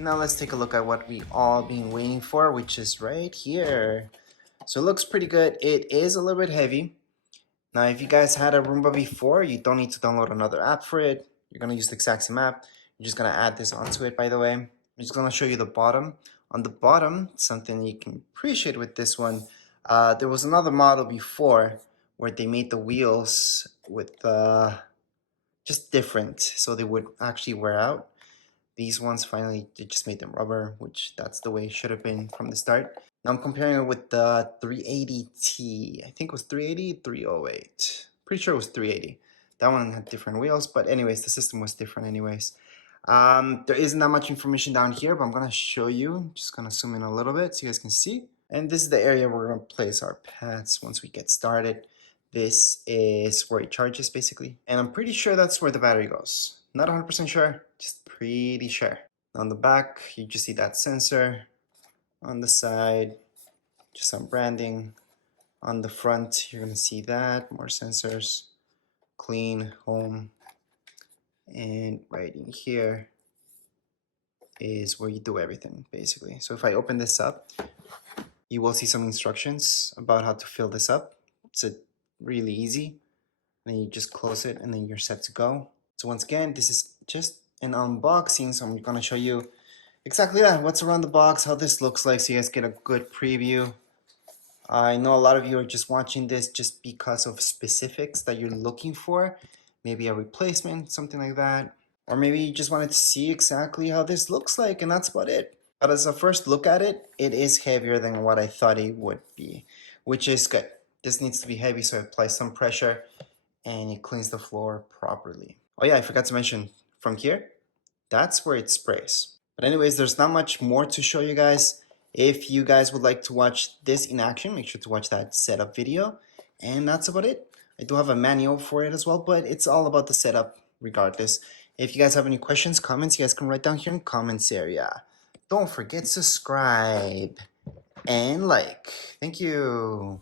And now let's take a look at what we all been waiting for, which is right here. So it looks pretty good. It is a little bit heavy. Now, if you guys had a Roomba before, you don't need to download another app for it. You're gonna use the exact same app. You're just gonna add this onto it, by the way. I'm just gonna show you the bottom. On the bottom, something you can appreciate with this one, there was another model before where they made the wheels with just different, so they would actually wear out. These ones finally, they just made them rubber, which that's the way it should have been from the start. Now I'm comparing it with the 380T. I think it was 380, 308. Pretty sure it was 380. That one had different wheels, but anyways, the system was different anyways. There isn't that much information down here, but I'm gonna show you. Just gonna zoom in a little bit so you guys can see. And this is the area where we're gonna place our pads once we get started. This is where it charges basically. And I'm pretty sure that's where the battery goes. Not 100% sure, just pretty sure. On the back, you just see that sensor. On the side, just some branding. On the front, you're gonna see that, more sensors, clean, home. And right in here is where you do everything, basically. So if I open this up, you will see some instructions about how to fill this up. It's really easy. Then you just close it and then you're set to go. So once again, this is just an unboxing. So I'm gonna show you exactly that, what's around the box, how this looks like, so you guys get a good preview. I know a lot of you are just watching this just because of specifics that you're looking for. Maybe a replacement, something like that. Or maybe you just wanted to see exactly how this looks like, and that's about it. But as a first look at it, it is heavier than what I thought it would be, which is good. This needs to be heavy, so it applies some pressure and it cleans the floor properly. Oh yeah, I forgot to mention, from here, that's where it sprays. But anyways, there's not much more to show you guys. If you guys would like to watch this in action, make sure to watch that setup video. And that's about it. I do have a manual for it as well, but it's all about the setup regardless. If you guys have any questions, comments, you guys can write down here in comments area. Don't forget to subscribe and like. Thank you.